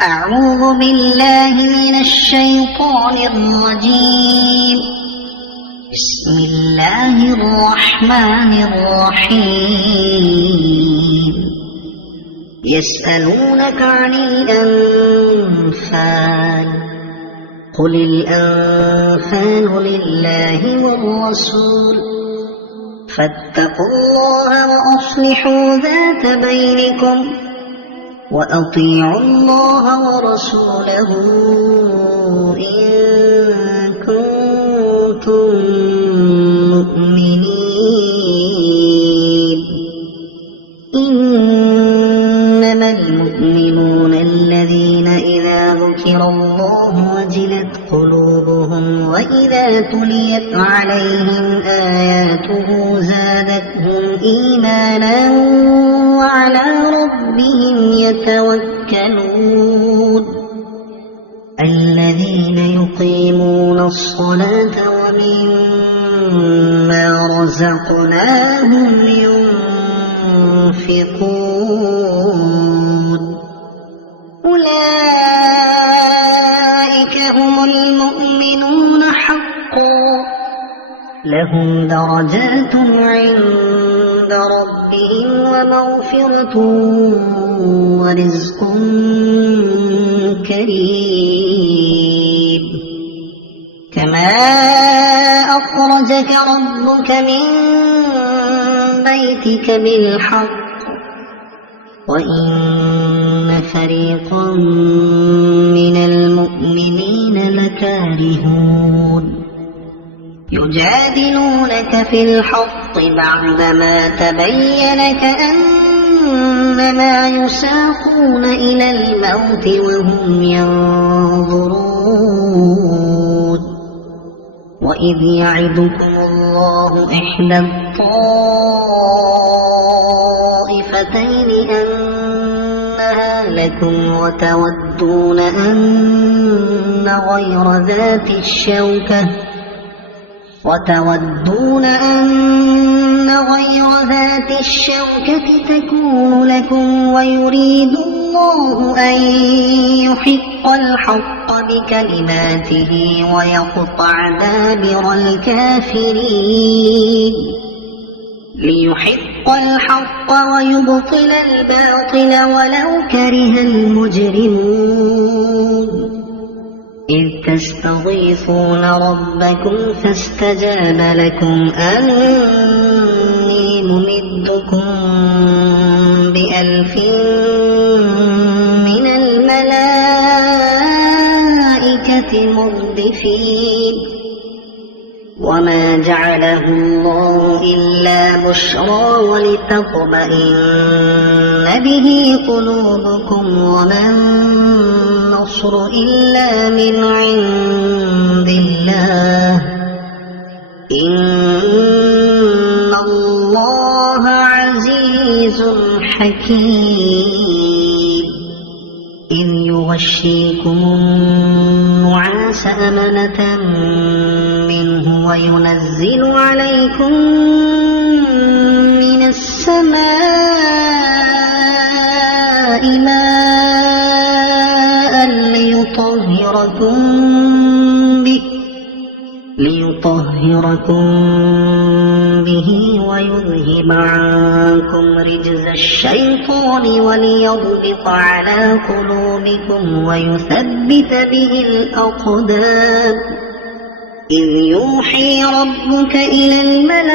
أعوذ بالله من الشيطان الرجيم. بسم الله الرحمن الرحيم. يسألونك عن الأنفال، قل الأنفال لله والرسول، فاتقوا الله وأصلحوا ذات بينكم، وأطيعوا الله ورسوله إن كنتم مؤمنين. إنما المؤمنون الذين إذا ذكر الله وجلت قلوبهم وإذا تليت عليهم آياته زادتهم إيمانا وعلى ربهم يتوكلون. الذين يقيمون الصلاة ومما رزقناهم ينفقون. أولئك هم المؤمنون حقا، لهم درجات عند ربهم ومغفرة ورزق كريم. كما أخرجك ربك من بيتك بالحق وإن فريقا من المؤمنين لكارهون. يجادلونك في الحق بعدما تبين كأنما يساقون إلى الموت وهم ينظرون. وإذ يعدكم الله إحدى الطائفتين أنها لكم وتودون أن غير ذات الشوكة تكون لكم، ويريد الله أن يحق الحق بكلماته ويقطع دابر الكافرين. ليحق الحق ويبطل الباطل ولو كره المجرمون. إذ تستضيفون ربكم فاستجاب لكم أني ممدكم ب1000 من الملائكة مردفين. وما جعله الله إلا بشرى ولتطمئن به قلوبكم، وما النصر إلا من عند الله، إن الله عزيز حكيم. إذ يغشيكم النعاس أمنة منه وينزل عليكم من السماء ماء ليطهركم به ويذهب عنكم رجز الشيطان وليربط على قلوبكم ويثبت به الأقدام. إذ يوحي ربك إلى الملائكة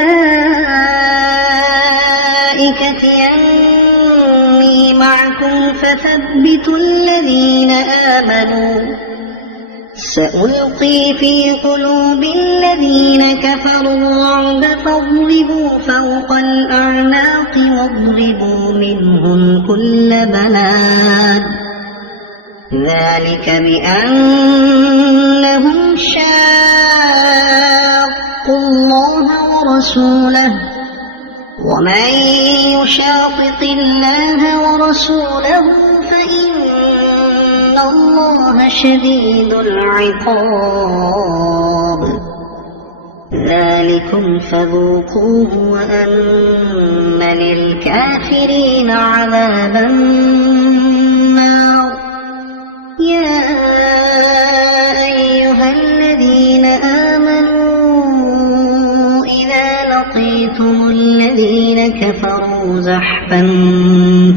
أني معكم فثبتوا الذين آمنوا. سألقي في قلوب الذين كفروا الرعب فاضربوا فوق الأعناق واضربوا منهم كل بنان. ذلك بأنهم شاقوا الله ورسوله، ومن يشاقق الله ورسوله فإن الله شديد العقاب. ذلكم فذوقوه وأن للكافرين عذاب النار. زحفا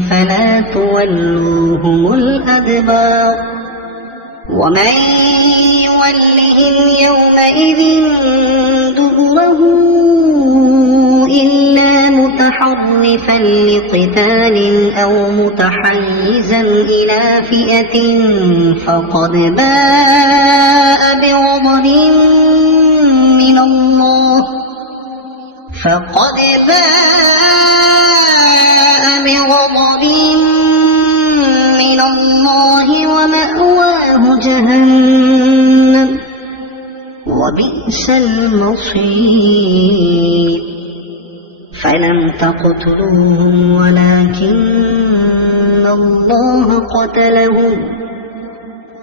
فلا تولوهم الأدبار ومن يولهم يومئذ دبره إلا متحرفا لقتال أو متحيزا إلى فئة فقد باء بغضب من الله ومأواه جهنم وبئس المصير فلم تقتلوهم ولكن الله قتلهم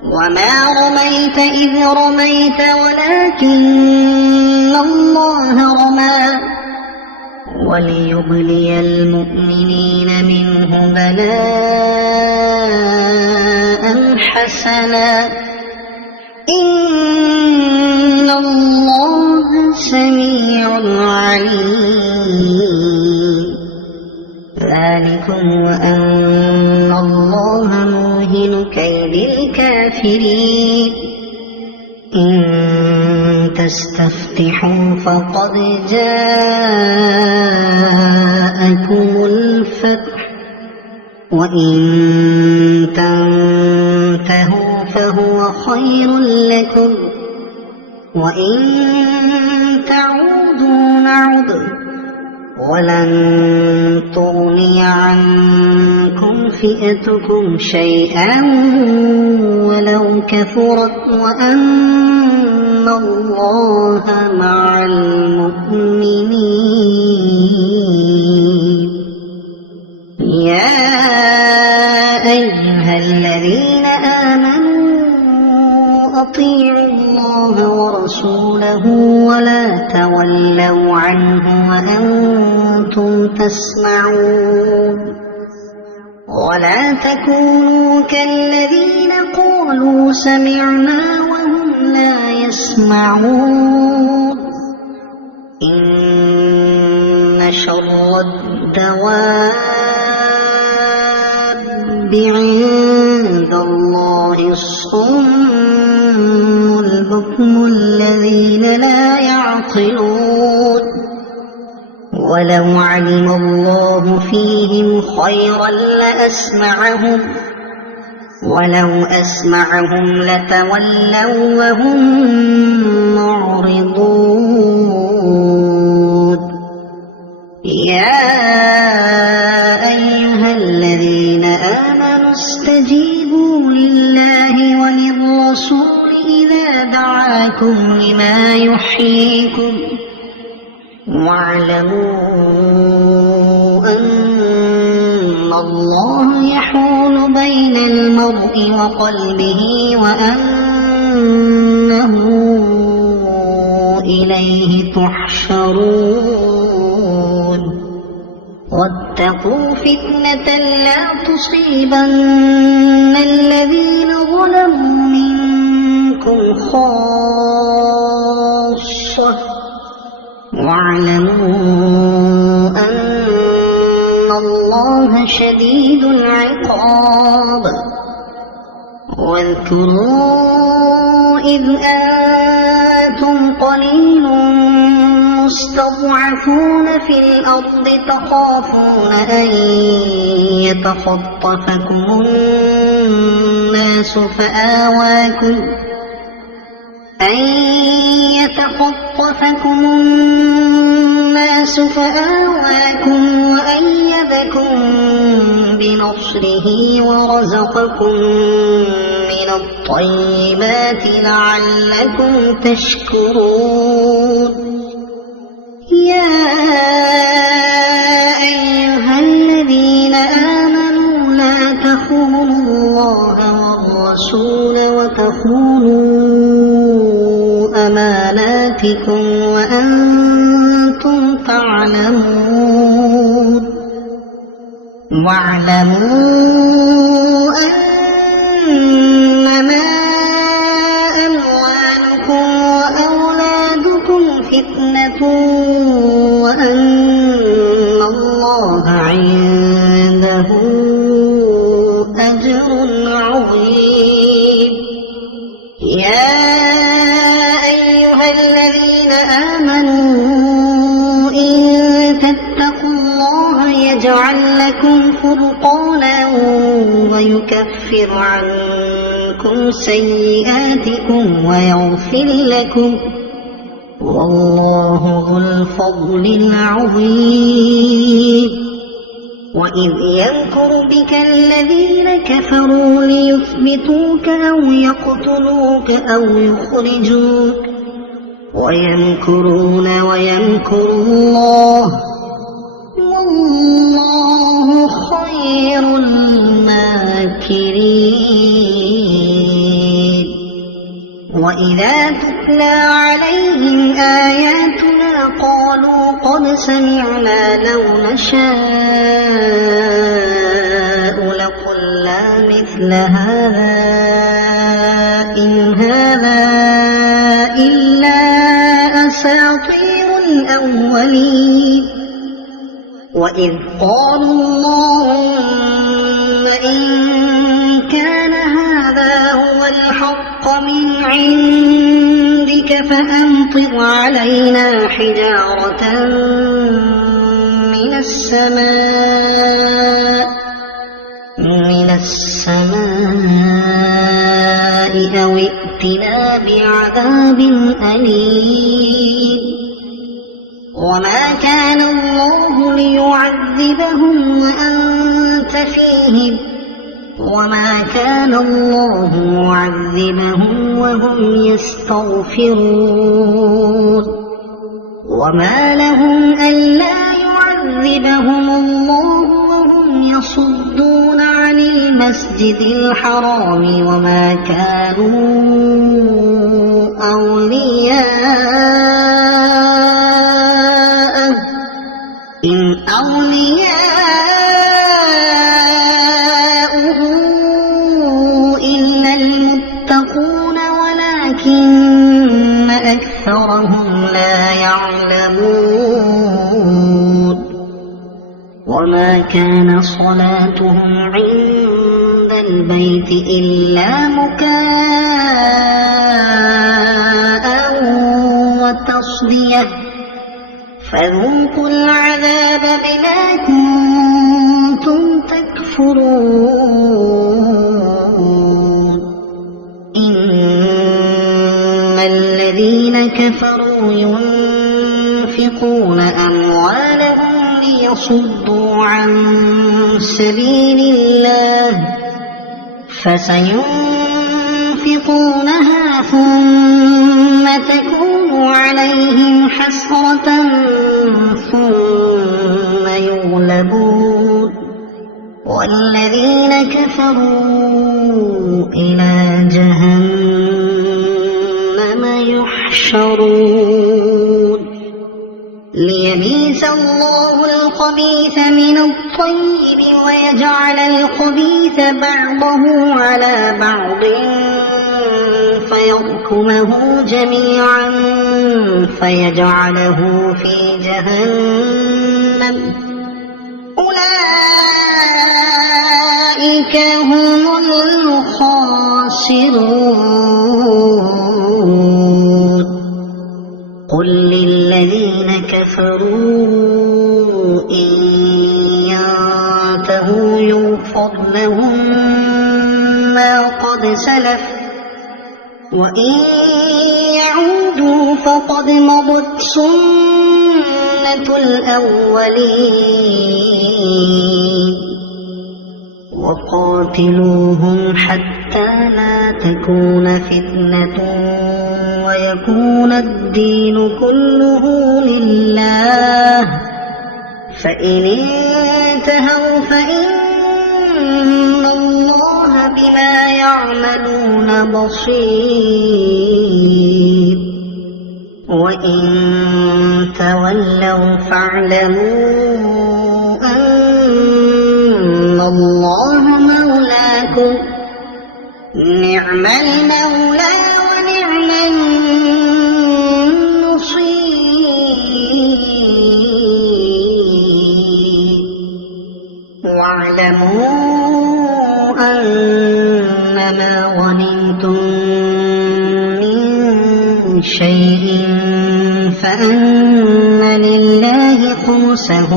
وما رميت إذ رميت ولكن الله رمى وليبلي المؤمنين منه بلاء حسنا إن الله سميع عليم ذلكم وأن الله موهن كيد الكافرين إن تستفتحوا فقد جاءكم الفتح وإن تنتهوا فهو خير لكم وإن تعودوا نعد ولن تغني عنكم فئتكم شيئا ولو كثرت وأن الله مع المؤمنين يا أيها الذين آمنوا أطيعوا الله ورسوله ولا تولوا عنه وأنتم تسمعون ولا تكونوا كالذين قالوا سمعنا وهم لا يسمعون إن شر الدواب عند الله الصم البكم الذين لا يعقلون ولو علم الله فيهم خيرا لأسمعهم ولو أسمعهم لتولوا وهم معرضون يا أيها الذين آمنوا استجيبوا لله وللرسول إذا دعاكم لما يحييكم واعلموا أن الله يحول بين المرء وقلبه وأنه إليه تحشرون واتقوا فتنة لا تصيبن الذين ظلموا منكم خاصة واعلموا أن الله شديد العقاب واذكروا إذ أنتم قليل مستضعفون في الأرض تخافون أن يتخطفكم الناس فآواكم وأيدكم بنصره ورزقكم من الطيبات لعلكم تشكرون يا أيها الذين آمنوا لا تخونوا الله والرسول وتخونوا أماناتكم وأنتم تعلمون واعلموا أنما أموالكم وأولادكم فتنة وأن الله عند عظيم. يا أيها الذين آمنوا إن تتقوا الله يجعل لكم فرقانا ويكفر عنكم سيئاتكم ويغفر لكم، والله ذو الفضل العظيم. وإذ يمكر بك الذين كفروا ليثبتوك أو يقتلوك أو يخرجوك ويمكرون ويمكر الله، والله خير الماكرين. وإذا تتلى عليهم آياتنا قالوا قد سمعنا لو نشاء لقلنا مثل هذا إن هذا إلا أساطير الأولين. وإذ قالوا اللهم إن كان هذا هو الحق من عندك فأمطر علينا حجارة من السماء أو ائتنا بعذاب أليم. وما كان الله ليعذبهم وأنت فيهم وما كان الله معذبهم وهم يستغفرون. وما لهم ألا يعذبهم الله وهم يصدون عن المسجد الحرام وما كانوا أولياءه إن أولياؤه إلا المتقون ولكن أكثرهم لا يعلمون. وما كان صلاتهم عند البيت إلا مكاء وتصدية فذوقوا العذاب بما كنتم تكفرون. إن الذين كفروا ينفقون أموالهم ليصدوا عن سبيل الله فسينفقونها ثم تكون عليهم حسرة ثم يغلبون والذين كفروا إلى جهنم يحشرون. ليميز الله الخبيث من الطيب ويجعل الخبيث بعضه على بعض فيركمه جميعا فيجعله في جهنم أولئك هم الخاسرون. قل للذين كفروا إن ينتهوا يغفر لهم ما قد سلف وإن يعودوا فقد مضت سنة الأولين. وقاتلوهم حتى لا تكون فتنة ويكون الدين كله لله فإن انتهوا فإن الله بما يعملون بصير. وإن تولوا فاعلموا أن الله مولاكم نعم المولى ونعم النصير. واعلموا أن ما غنمتم من شيء فأن لله خمسه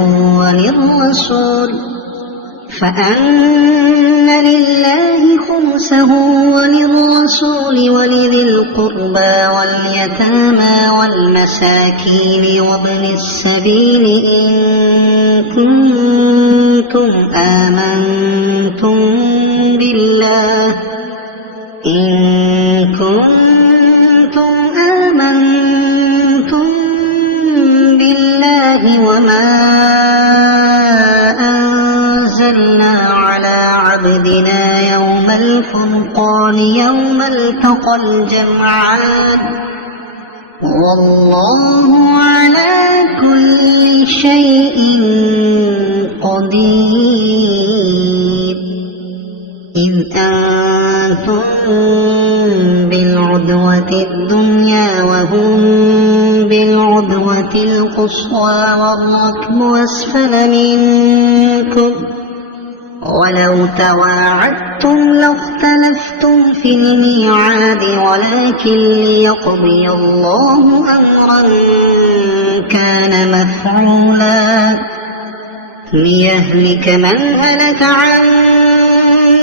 وللرسول ولذي القربى واليتامى والمساكين وابن السبيل إن كنتم آمنتم بالله وما أنزلنا على عبدنا يوم الفرقان يوم التقى الجمعان والله على كل شيء قدير. إذ أنتم بالعدوة الدنيا وهم بالعدوة القصوى والركب أسفل منكم ولو تواعدتم لاختلفتم في الميعاد ولكن ليقضي الله أمرا كان مفعولا ليهلك من هلك عن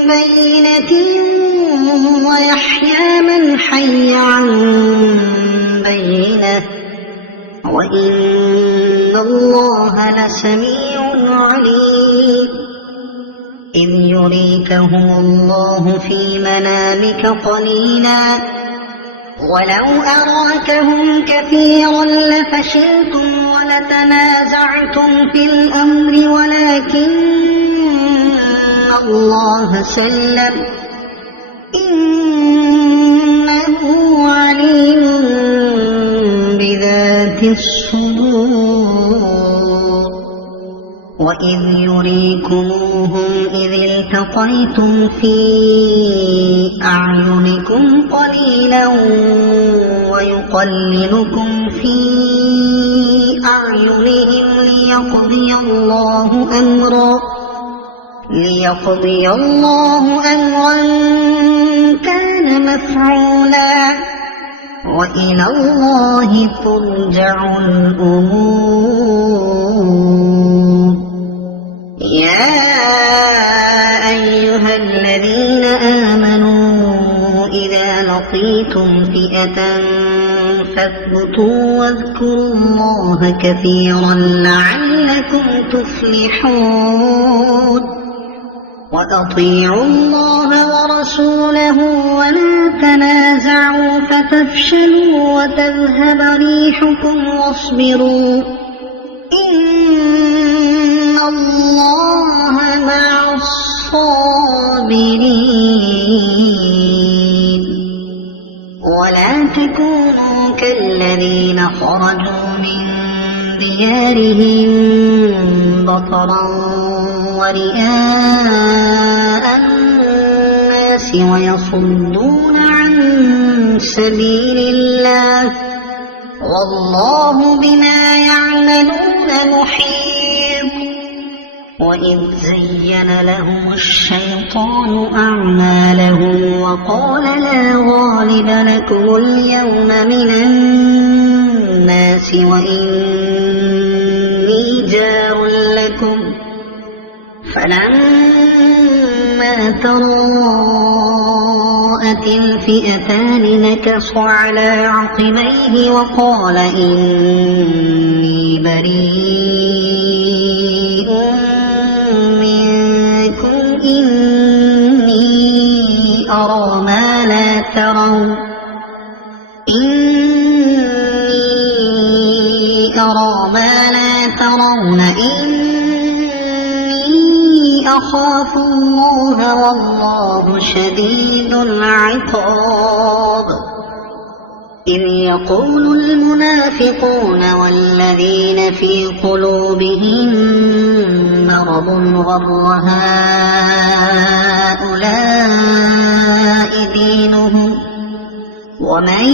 بينة ويحيى من حي عن بينة وإن الله لسميع عليم. إذ يريكهم الله في منامك قليلا ولو أراكهم كثيرا لفشلتم ولتنازعتم في الأمر ولكن الله سلم إنه عليم بذات الصدور. وإذ يريكموهم إذ التقيتم في أعينكم قليلا ويقللكم في أعينهم ليقضي الله أمرا كان مفعولا وإلى الله ترجع الأمور. يا أيها الذين آمنوا إذا لقيتم فئة فاثبتوا واذكروا الله كثيرا لعلكم تفلحون. وأطيعوا الله ورسوله ولا تنازعوا فتفشلوا وتذهب ريحكم واصبروا إن الله مع الصابرين. ولا تكونوا كالذين خرجوا من ديارهم بطرا ورئاء الناس ويصدون عن سبيل الله والله بما يعملون محيط. وإذ زين لهم الشيطان أعمالهم وقال لا غالب لكم اليوم من الناس وإني جار لكم فلما تراءت الفئتان نكص على عقبيه وقال إني بريء منكم إني أرى ما لا ترون إني أخاف الله والله شديد العقاب. إذ يقول المنافقون والذين في قلوبهم مرض غر هؤلاء دينهم ومن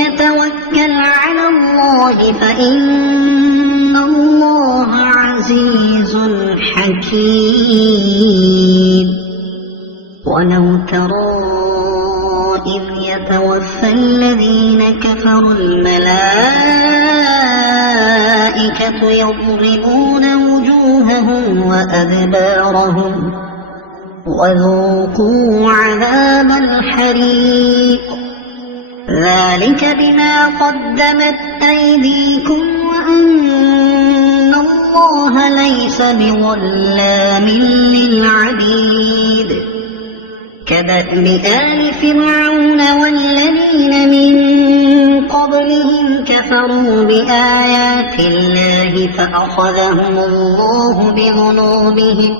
يتوكل على الله فإن الله عزيز حكيم. ولو ترى إذ يتوفى الذين كفروا الملائكة يضربون وجوههم وأدبارهم وذوقوا عذاب الحريق ذلك بما قدمت أيديكم وأن الله ليس بظلام للعبيد كدأب آل فرعون والذين من قبلهم كفروا بآيات الله فأخذهم الله بذنوبهم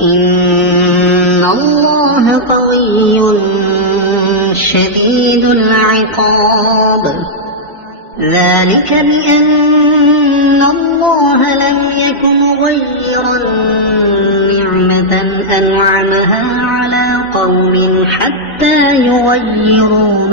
إن الله قوي شديد العقاب ذلك بأن الله لم يكن مغيرا نعمة أنعمها على قوم حتى يغيروا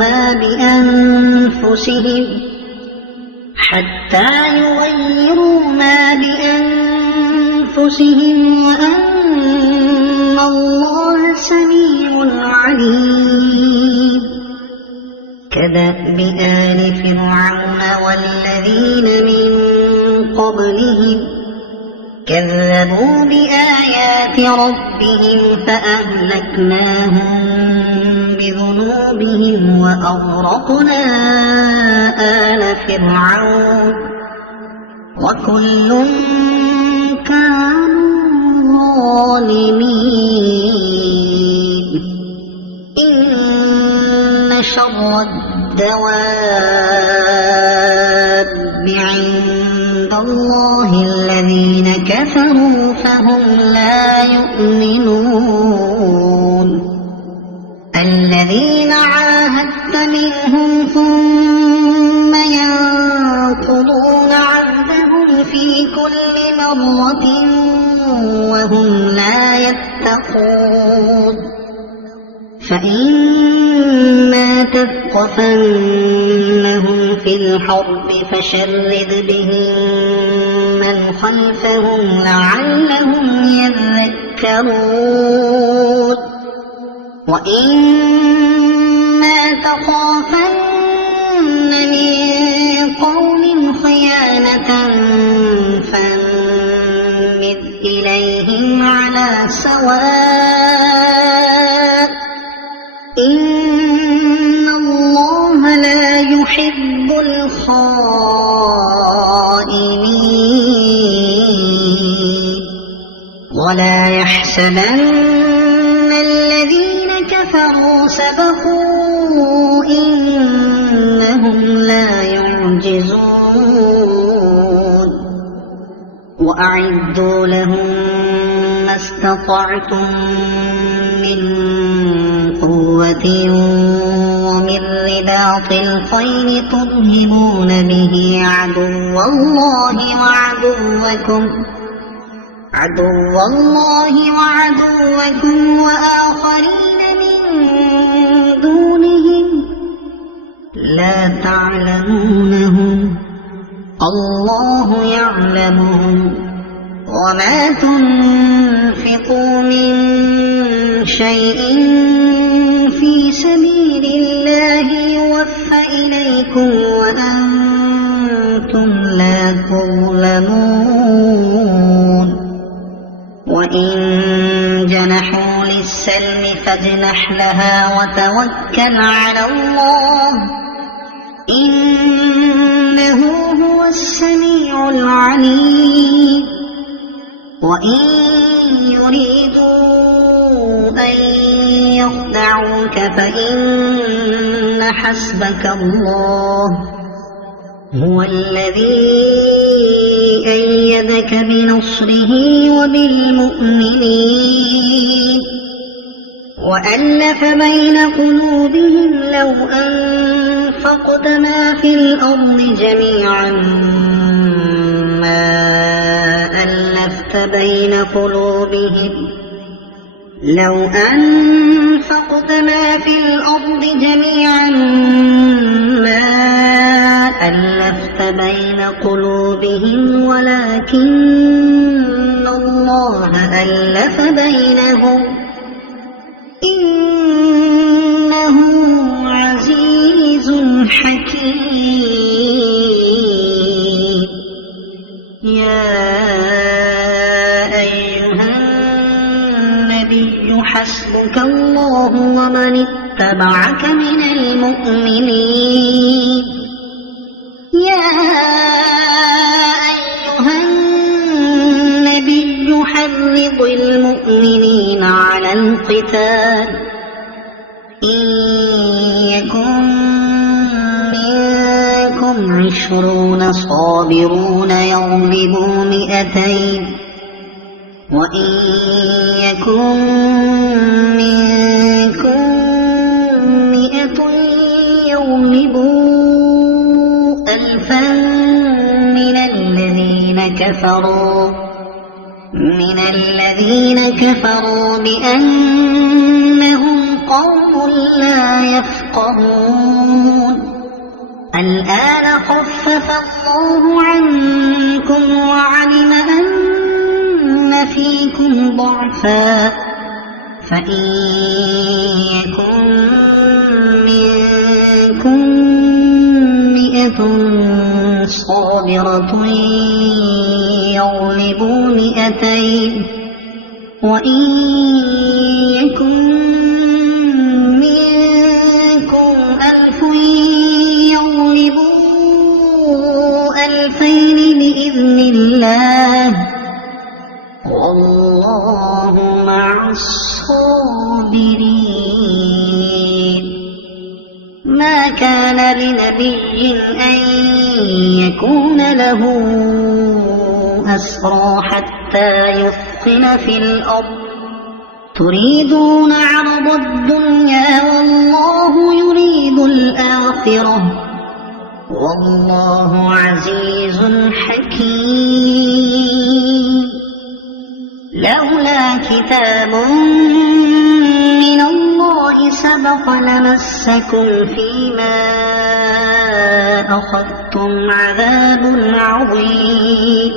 ما بأنفسهم وأن الله سميع عليم كدأب آل فرعون والذين من قبلهم كذبوا بآيات ربهم فأهلكناهم بذنوبهم وأغرقنا آل فرعون وكل كانوا ظالمين إن شر الدواب عند الله الذين كفروا فهم لا يؤمنون الذين عاهدت منهم ثم ينقضون عهدهم في كل مرة وهم لا يتقون فإما تثقفنهم في الحرب فشرد بهم من خلفهم لعلهم يذكرون وإما تخافن من قوم خيانة فانبذ إليهم على سواء إن الله لا يحب الخائنين ولا يحسبن الذين كفروا سبقوا إنهم لا يعجزون وأعدوا لهم ما استطعتم من قوة ومن رباط الخيل ترهبون به عدو الله وعدوكم وآخرين من دونهم لا تعلمونهم الله يعلمهم وما تنفقوا من شيء في سبيل الله يوفى إليكم وأنتم لا تظلمون وإن جنحوا للسلم فاجنح لها وتوكل على الله إنه هو السميع العليم وإن يريدوا أن يخدعوك فإن حسبك الله هو الذي أيدك بنصره وبالمؤمنين وألف بين قلوبهم لو أنفقت ما في الأرض جميعا ما ألفت بين قلوبهم لو أنفقت ما في الأرض جميعا ما ألفت بين قلوبهم ولكن الله ألف بينهم حكيم يا أيها النبي حسبك الله ومن اتبعك من المؤمنين يا أيها النبي حرض المؤمنين على القتال إن يكن منكم 20 صابرون يغلبوا 200 وإن يكن منكم 100 يغلبوا 1000 من الذين كفروا بأنهم قوم لا يفقهون الآن خفف الله عنكم وعلم أن فيكم ضعفا فإن يكن منكم 100 صابرة يغلبوا 200 وإن يكن منكم 1000 يغلبوا 2000 بإذن الله والله مع الصابرين ما كان لنبي أن يكون له أسرى حتى يثخن في الأرض تريدون عرض الدنيا والله يريد الآخرة والله عزيز حكيم لولا كتاب من الله سبق لمسكم فيما أخذتم عذاب عظيم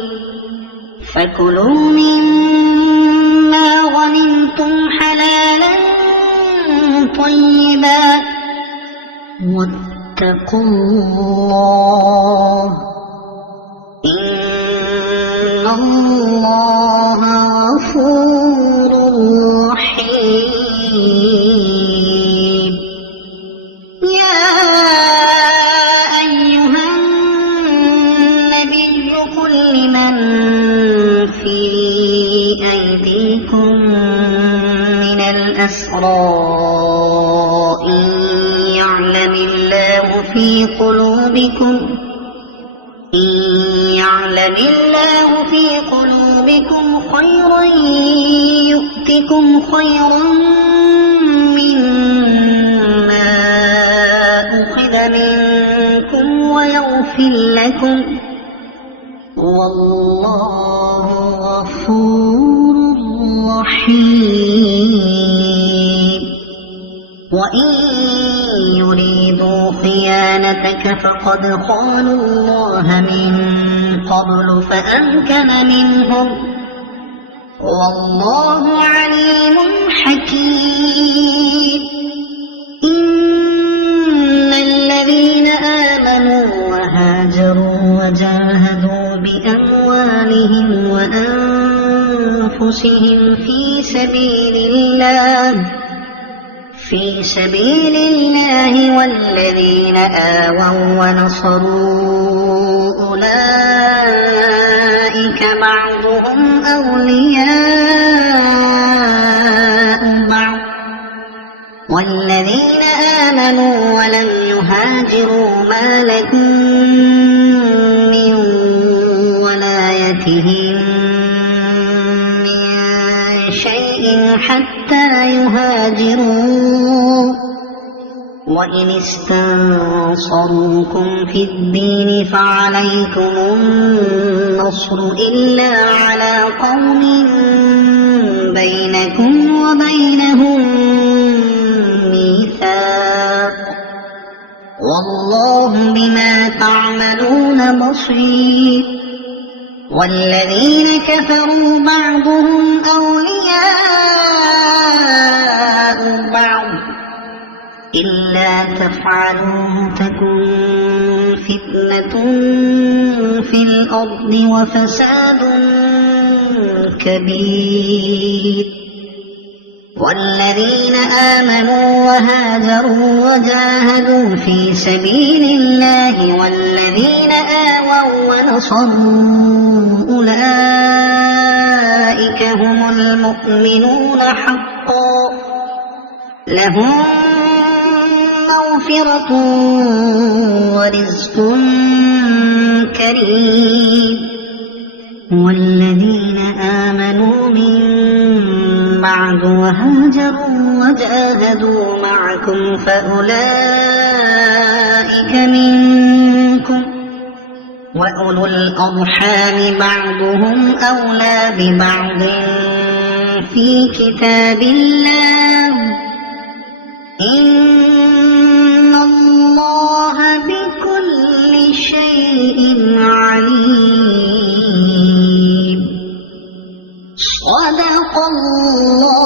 فكلوا مما غنمتم حلالا طيبا واتقوا الله إن الله غفور رحيم يا أيها النبي قل لمن في أيديكم من الأسرى إن يعلم الله في قلوبكم خيرا يؤتكم خيرا مما أخذ منكم ويغفر لكم والله غفور رحيم وإن يريدوا خيانتك فقد خانوا الله من قبل فأمكن منهم والله عليم حكيم إن الذين آمنوا وهاجروا وجاهدوا بأموالهم وأنفسهم في سبيل الله والذين آووا ونصروا أولئك بعضهم أولياء بعض والذين آمنوا ولم يهاجروا ما لكم من ولايتهم من شيء حتى يهاجروا وإن استنصروكم في الدين فعليكم النصر إلا على قوم بينكم وبينهم ميثاق والله بما تعملون بصير والذين كفروا بعضهم أولياء بعض إلا تفعلوه تكن فتنة في الأرض وفساد كبير. والذين آمنوا وهاجروا وجاهدوا في سبيل الله والذين آووا ونصروا أولئك هم المؤمنون حقا لهم مغفرة ورزق كريم. والذين آمنوا من بعد وهاجروا وجاهدوا معكم فأولئك منكم وأولو الأرحام بعضهم أولى ببعض في كتاب الله إن الله بكل شيء عليم. صدق الله.